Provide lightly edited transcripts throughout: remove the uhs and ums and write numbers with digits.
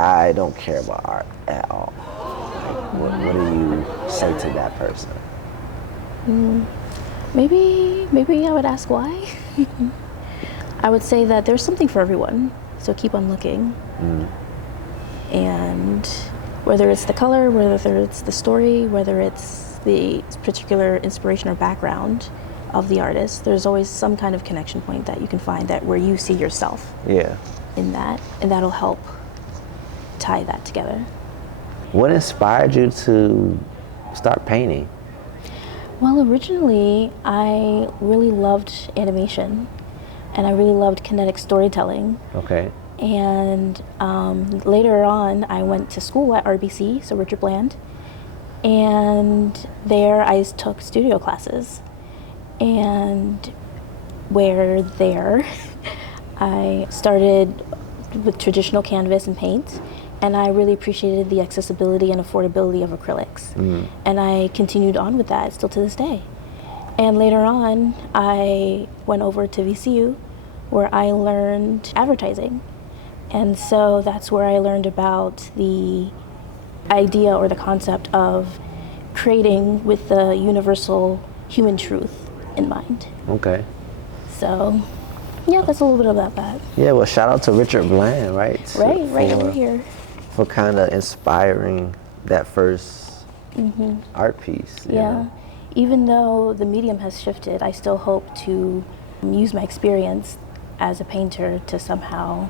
I don't care about art at all. Like, what do you say to that person? Maybe I would ask why. I would say that there's something for everyone, so keep on looking. And whether it's the color, whether it's the story, whether it's the particular inspiration or background of the artist, there's always some kind of connection point that you can find that where you see yourself in that, and that'll help tie that together. What inspired you to start painting? Well, originally I really loved animation, and I really loved kinetic storytelling. Okay. And later on, I went to school at RBC, so Richard Bland, and there I took studio classes. And where there, I started with traditional canvas and paint, and I really appreciated the accessibility and affordability of acrylics. And I continued on with that still to this day. And later on, I went over to VCU, where I learned advertising. And so that's where I learned about the idea or the concept of creating with the universal human truth in mind. Okay. So, yeah, that's a little bit about that. Yeah, well, shout out to Richard Bland, right? Right over here. For kind of inspiring that first art piece. You know? Even though the medium has shifted, I still hope to use my experience as a painter to somehow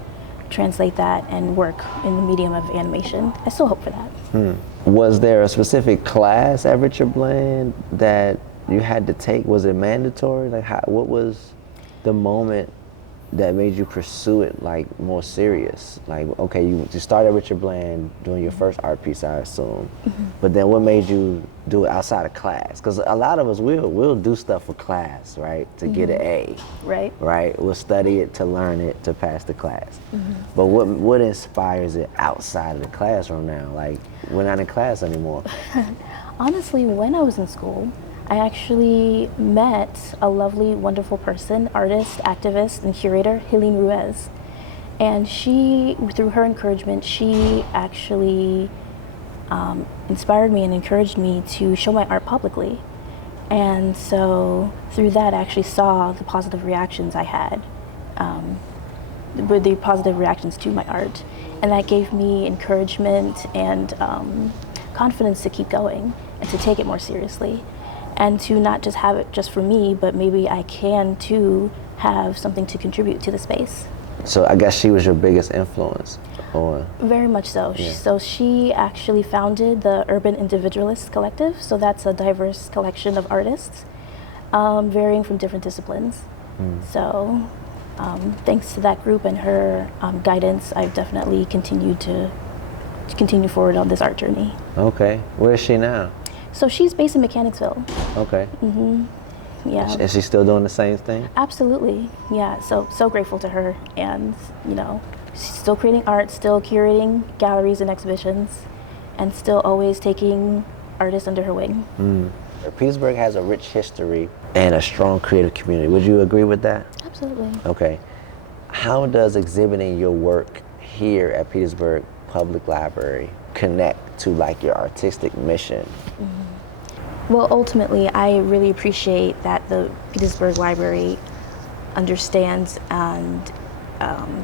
translate that and work in the medium of animation. I still hope for that. Was there a specific class at Richard Bland that you had to take? Was it mandatory? Like, what was the moment that made you pursue it like more serious? Like, okay, you started at Richard Bland doing your first art piece, I assume, but then what made you do it outside of class? Because a lot of us we'll do stuff for class, right, to get an A, right? We'll study it to learn it to pass the class. But what inspires it outside of the classroom now? Like, we're not in class anymore. Honestly, when I was in school, I actually met a lovely, wonderful person, artist, activist, and curator, Helene Ruiz. And she, through her encouragement, she actually inspired me and encouraged me to show my art publicly. And so through that, I actually saw the positive reactions I had, with the positive reactions to my art. And that gave me encouragement and confidence to keep going and to take it more seriously. And to not just have it just for me, but maybe I can too have something to contribute to the space. So I guess she was your biggest influence, or? Very much so. Yeah. So she actually founded the Urban Individualist Collective. So that's a diverse collection of artists, varying from different disciplines. So thanks to that group and her guidance, I've definitely continued to continue forward on this art journey. Okay, where is she now? So she's based in Mechanicsville. Okay. Yeah. Is she still doing the same thing? Absolutely. Yeah. So grateful to her, and she's still creating art, still curating galleries and exhibitions, and still always taking artists under her wing. Petersburg has a rich history and a strong creative community. Would you agree with that? Absolutely. Okay. How does exhibiting your work here at Petersburg Public Library connect to like your artistic mission? Well, ultimately, I really appreciate that the Petersburg Library understands and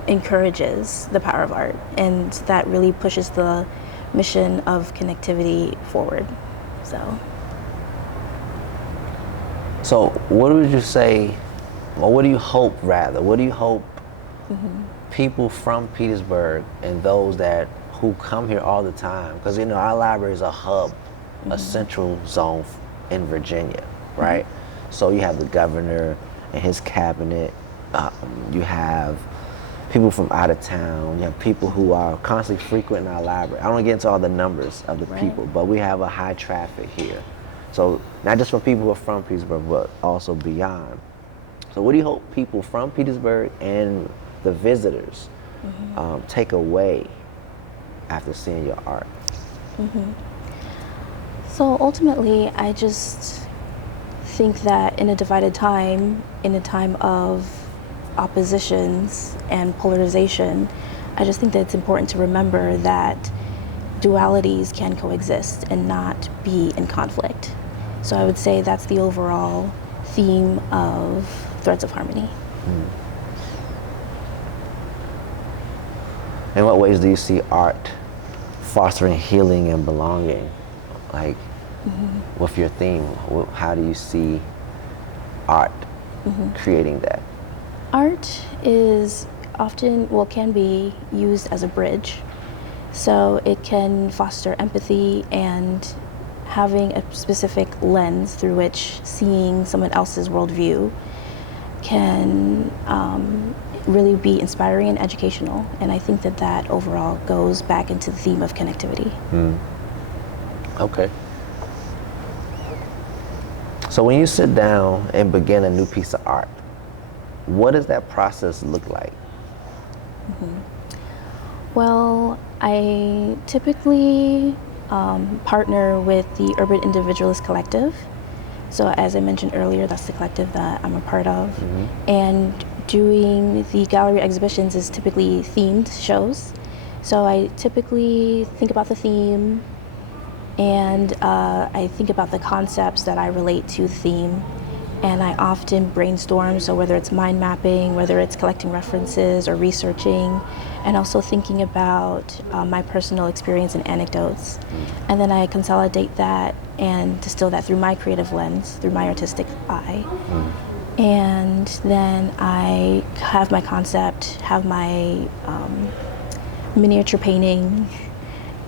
encourages the power of art, and that really pushes the mission of connectivity forward. So what would you say, or what do you hope rather, what do you hope people from Petersburg and those who come here all the time, because our library is a hub, a central zone in Virginia, right? So you have the governor and his cabinet, you have people from out of town, you have people who are constantly frequenting our library. I don't want to get into all the numbers of the people, but we have a high traffic here. So not just for people who are from Petersburg, but also beyond. So what do you hope people from Petersburg and the visitors take away after seeing your art? So ultimately, I just think that in a divided time, in a time of oppositions and polarization, I just think that it's important to remember that dualities can coexist and not be in conflict. So I would say that's the overall theme of Threads of Harmony. In what ways do you see art fostering healing and belonging? Like, with your theme, how do you see art creating that? Art is often, well, can be used as a bridge. So it can foster empathy and having a specific lens through which seeing someone else's worldview can really be inspiring and educational. And I think that that overall goes back into the theme of connectivity. Okay. So when you sit down and begin a new piece of art, what does that process look like? Well, I typically partner with the Urban Individualist Collective. So as I mentioned earlier, that's the collective that I'm a part of. And doing the gallery exhibitions is typically themed shows. So I typically think about the theme, and I think about the concepts that I relate to the theme, and I often brainstorm, so whether it's mind mapping, whether it's collecting references or researching, and also thinking about my personal experience and anecdotes. And then I consolidate that and distill that through my creative lens, through my artistic eye. And then I have my concept, have my miniature painting,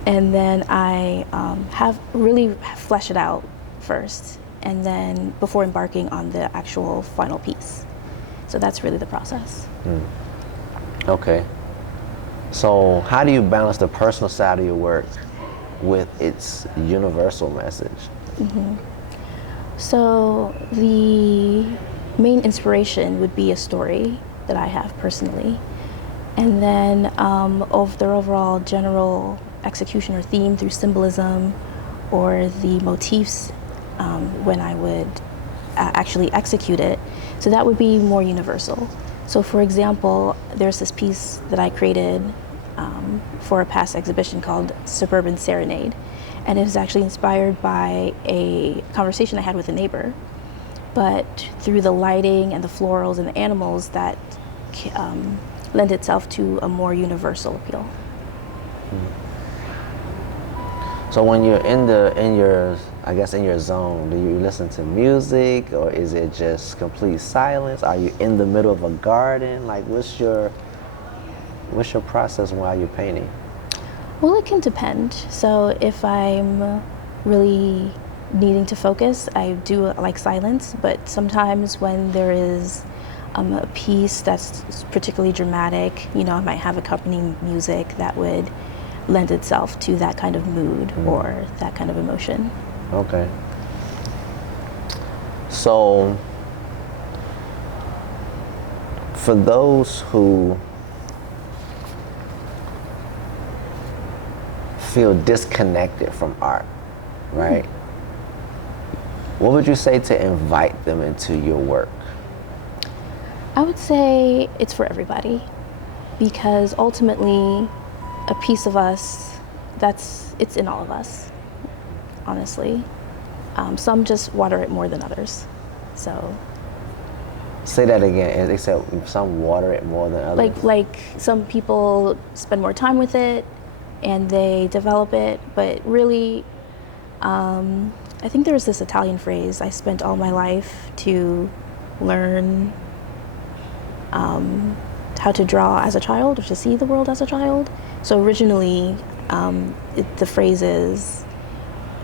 and then I have really flesh it out first, and then before embarking on the actual final piece. So that's really the process. Okay. So how do you balance the personal side of your work with its universal message? So the main inspiration would be a story that I have personally. And then of their overall general execution or theme through symbolism or the motifs when I would actually execute it. So that would be more universal. So for example, there's this piece that I created for a past exhibition called Suburban Serenade. And it was actually inspired by a conversation I had with a neighbor. But through the lighting and the florals and the animals, that lend itself to a more universal appeal. So when you're in your zone, do you listen to music, or is it just complete silence? Are you in the middle of a garden? Like, what's your process while you're painting? Well, it can depend. So if I'm really needing to focus, I do like silence, but sometimes when there is a piece that's particularly dramatic, I might have accompanying music that would lend itself to that kind of mood or that kind of emotion. Okay. So for those who feel disconnected from art, right? What would you say to invite them into your work? I would say it's for everybody, because ultimately a piece of us, it's in all of us, honestly. Some just water it more than others. So. Say that again. They said some water it more than others. Like some people spend more time with it and they develop it, but really, I think there's this Italian phrase, I spent all my life to learn how to draw as a child or to see the world as a child. So originally, the phrase is,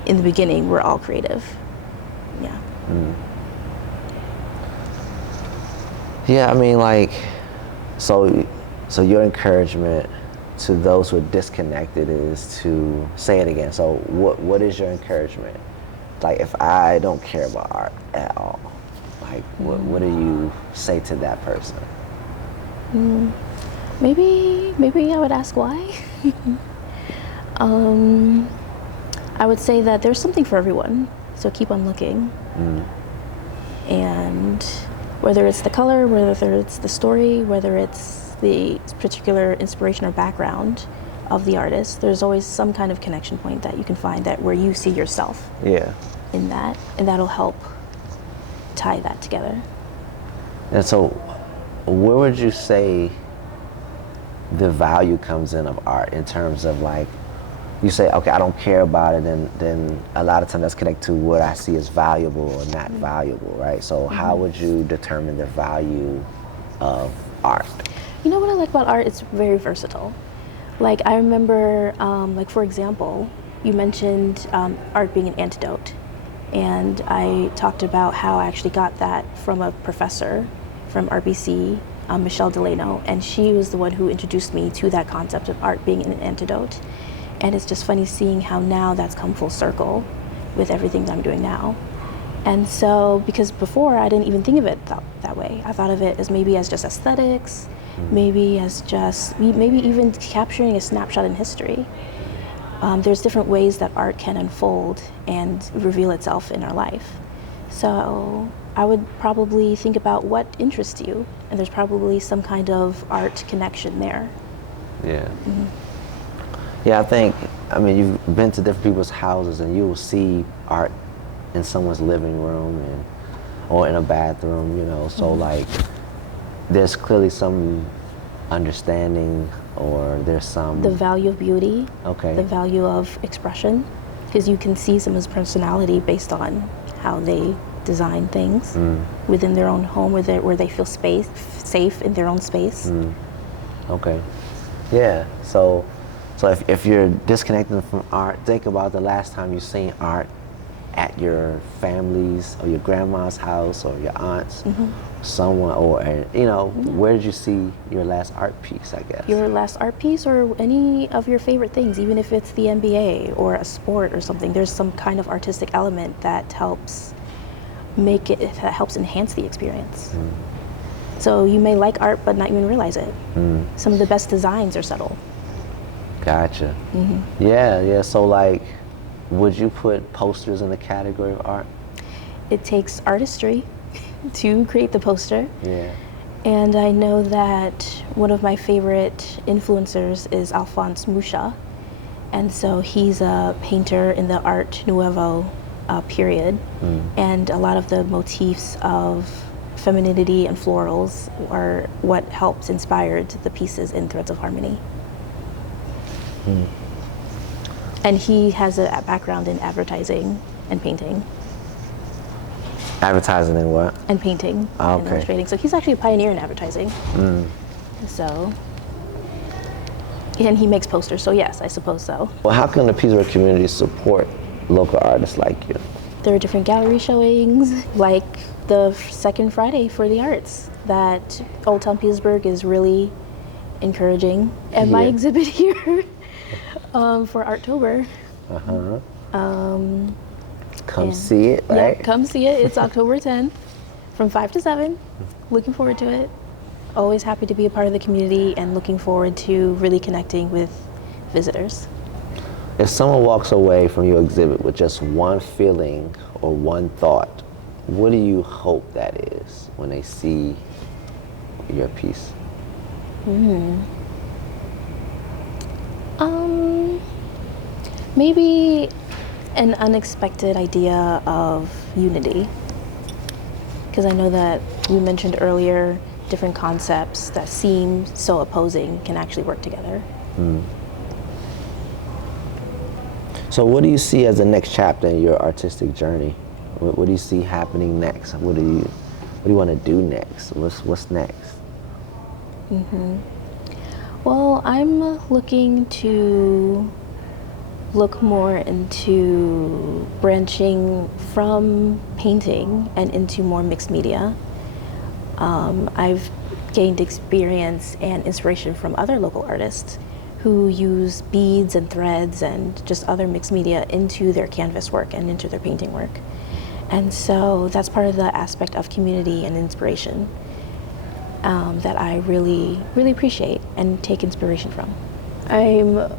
in the beginning, we're all creative. Yeah. Yeah, I mean, like, so your encouragement to those who are disconnected is to say it again. So what is your encouragement? Like, if I don't care about art at all, like, what do you say to that person? Maybe I would ask why. I would say that there's something for everyone, so keep on looking. And whether it's the color, whether it's the story, whether it's the particular inspiration or background of the artist, there's always some kind of connection point that you can find that where you see yourself in that, and that'll help tie that together. And so, where would you say the value comes in of art in terms of like, you say, okay, I don't care about it, and then a lot of times that's connected to what I see as valuable or not valuable, right? So how would you determine the value of art? You know what I like about art? It's very versatile. Like I remember, like for example, you mentioned art being an antidote. And I talked about how I actually got that from a professor from RBC, Michelle Delano, and she was the one who introduced me to that concept of art being an antidote. And it's just funny seeing how now that's come full circle with everything that I'm doing now. And so, because before I didn't even think of it that way. I thought of it as maybe as just aesthetics, maybe as just, maybe even capturing a snapshot in history. There's different ways that art can unfold and reveal itself in our life. So I would probably think about what interests you, and there's probably some kind of art connection there. Yeah. Yeah, I mean, you've been to different people's houses and you will see art in someone's living room or in a bathroom, you know, so like there's clearly some understanding or there's some... The value of beauty, the value of expression, because you can see someone's personality based on how they design things within their own home, where they feel safe in their own space. Okay. Yeah, so if you're disconnecting from art, think about the last time you've seen art at your family's or your grandma's house or your aunt's, someone, or, you know, where did you see your last art piece, I guess? Your last art piece or any of your favorite things, even if it's the NBA or a sport or something, there's some kind of artistic element that helps enhance the experience. So you may like art but not even realize it. Some of the best designs are subtle. Gotcha. Yeah, so like, would you put posters in the category of art? It takes artistry to create the poster. Yeah. And I know that one of my favorite influencers is Alphonse Mucha. And so he's a painter in the Art Nouveau period. And a lot of the motifs of femininity and florals are what helped inspired the pieces in Threads of Harmony. And he has a background in advertising and painting. Advertising and what? And painting and illustrating. So he's actually a pioneer in advertising. So, and he makes posters, so yes, I suppose so. Well, how can the Petersburg community support local artists like you? There are different gallery showings, like the second Friday for the arts that Old Town Petersburg is really encouraging. And my exhibit here for Artober. Come see it, right? Yeah, come see it. It's October 10th from 5 to 7. Looking forward to it. Always happy to be a part of the community and looking forward to really connecting with visitors. If someone walks away from your exhibit with just one feeling or one thought, what do you hope that is when they see your piece? Maybe an unexpected idea of unity. Because I know that you mentioned earlier different concepts that seem so opposing can actually work together. So what do you see as the next chapter in your artistic journey? What do you see happening next? What do you want to do next? What's next? Well, I'm looking to look more into branching from painting and into more mixed media. I've gained experience and inspiration from other local artists who use beads and threads and just other mixed media into their canvas work and into their painting work. And so that's part of the aspect of community and inspiration that I really, really appreciate and take inspiration from. I'm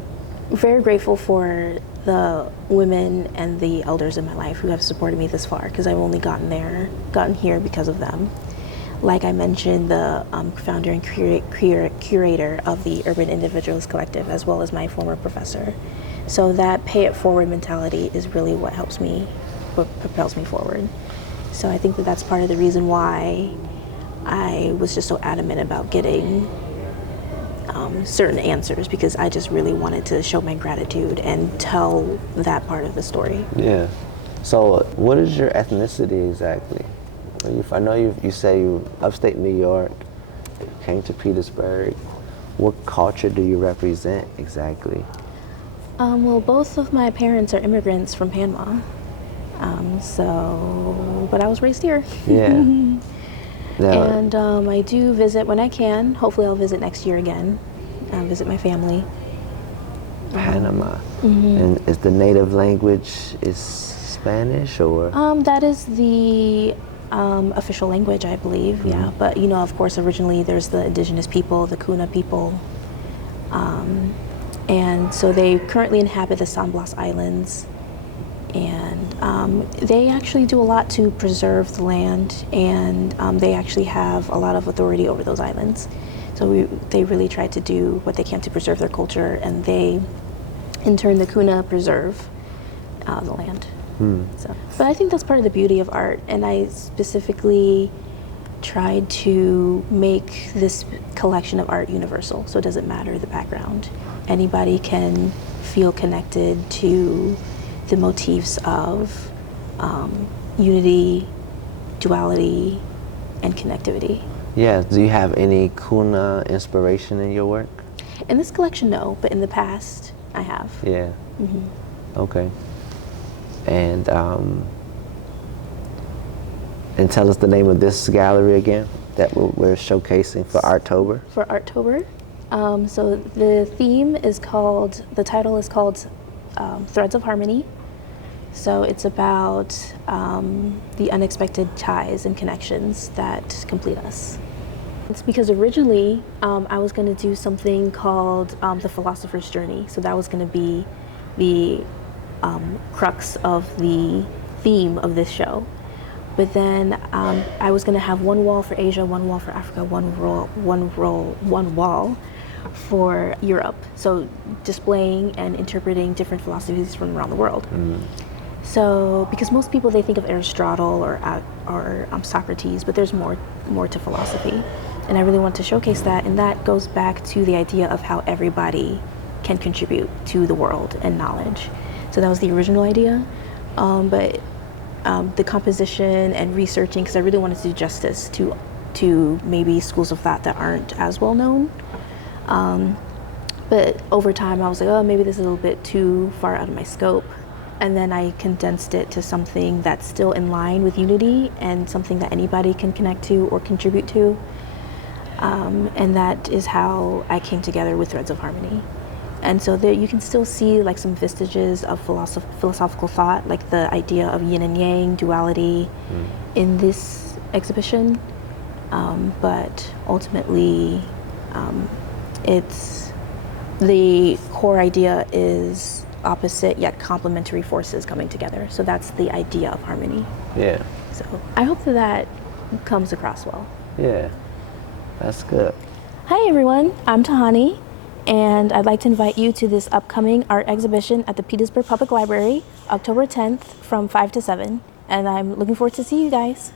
very grateful for the women and the elders in my life who have supported me this far, because I've only gotten here because of them. Like I mentioned, the founder and curator of the Urban Individuals Collective, as well as my former professor. So that pay it forward mentality is really what propels me forward. So I think that that's part of the reason why I was just so adamant about getting certain answers, because I just really wanted to show my gratitude and tell that part of the story. Yeah. So what is your ethnicity exactly? I know you say you upstate New York, came to Petersburg. What culture do you represent exactly? Well, both of my parents are immigrants from Panama. But I was raised here. Yeah. And I do visit when I can. Hopefully I'll visit next year again, visit my family. Panama. And is the native language is Spanish or? That is the official language, I believe, yeah. But, of course, originally there's the indigenous people, the Kuna people. And so they currently inhabit the San Blas Islands. And they actually do a lot to preserve the land, and they actually have a lot of authority over those islands. So they really try to do what they can to preserve their culture, and they, in turn, the Kuna preserve the land. So, but I think that's part of the beauty of art, and I specifically tried to make this collection of art universal, so it doesn't matter the background. Anybody can feel connected to the motifs of unity, duality, and connectivity. Yeah, do you have any Kuna inspiration in your work? In this collection, no, but in the past, I have. Yeah. Okay. And tell us the name of this gallery again that we're showcasing for Artober. For Artober, so the title is called Threads of Harmony. So it's about the unexpected ties and connections that complete us. It's because originally I was going to do something called the Philosopher's Journey. So that was going to be the crux of the theme of this show. But then I was going to have one wall for Asia, one wall for Africa, one wall for Europe. So displaying and interpreting different philosophies from around the world. So, because most people, they think of Aristotle or Socrates, but there's more to philosophy. And I really want to showcase that, and that goes back to the idea of how everybody can contribute to the world and knowledge. So that was the original idea, but the composition and researching, because I really wanted to do justice to maybe schools of thought that aren't as well known. But over time, I was like, oh, maybe this is a little bit too far out of my scope. And then I condensed it to something that's still in line with unity and something that anybody can connect to or contribute to. And that is how I came together with Threads of Harmony. And so there you can still see like some vestiges of philosophical thought, like the idea of yin and yang, duality in this exhibition. But ultimately, it's the core idea is opposite yet complementary forces coming together. So that's the idea of harmony. Yeah. So I hope that comes across well. Yeah, that's good. Hi everyone, I'm Tahanie, and I'd like to invite you to this upcoming art exhibition at the Petersburg Public Library, October 10th from 5 to 7. And I'm looking forward to see you guys.